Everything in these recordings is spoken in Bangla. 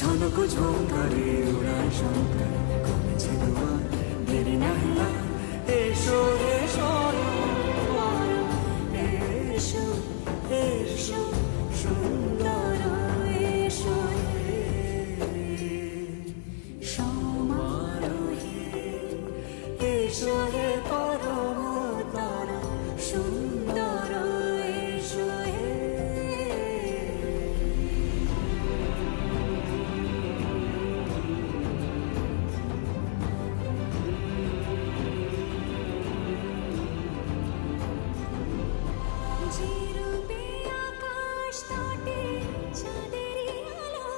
ঝনক ঝঙ্কারে উড়ায় শঙ্কর কমেছে দুয়ার দেরি নাহি আর এসো এসো এসো এসো সুন্দর এসো সমারোহে এসো হে পরমতর সুন্দর এসো যেরূপে আকাশ তটে চাঁদেরই আলো,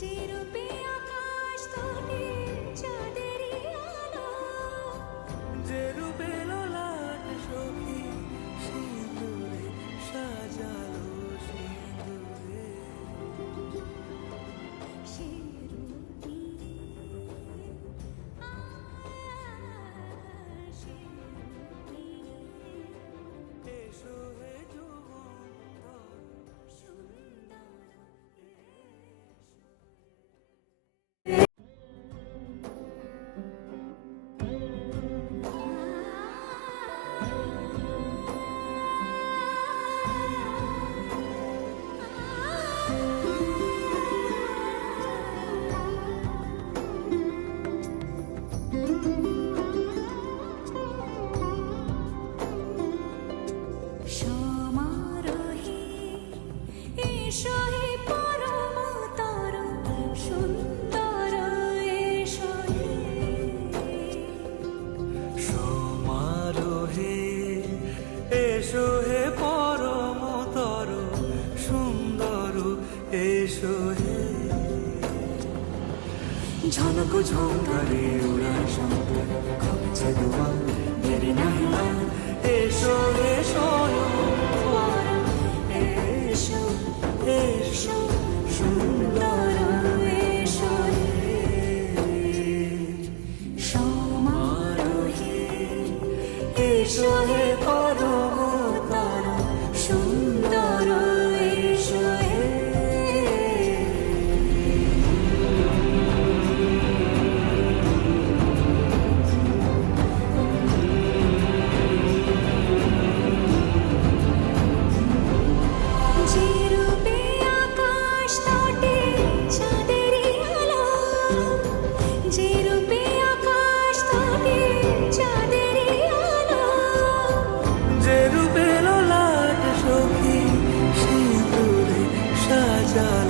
যেরূপে আকাশ তটে চাঁদেরই আলো, যেরূপে ললাট সখী সিঁদুরে সাজালো সিঁদুরে সেরূপী এসো হে যুগন্ধর সুন্দর সমারোহে এসো হে পরমতর সুন্দর এসো সমারোহে এসো হে পরমতর সুন্দর এসো হে ঝনক ঝঙ্কারে উড়ায় শঙ্কর কমেছে দুয়ার দেরি নাহি আর এসো এসো এসো এসো সুন্দর এসো সমারোহে এসো হে পরমতর সুন্দর এসো যেরূপে আকাশ তটে চাঁদেরই আলো, যেরূপে আকাশ তটে চাঁদেরই আলো, যেরূপে ললাট সখী সিঁদুরে সাজালো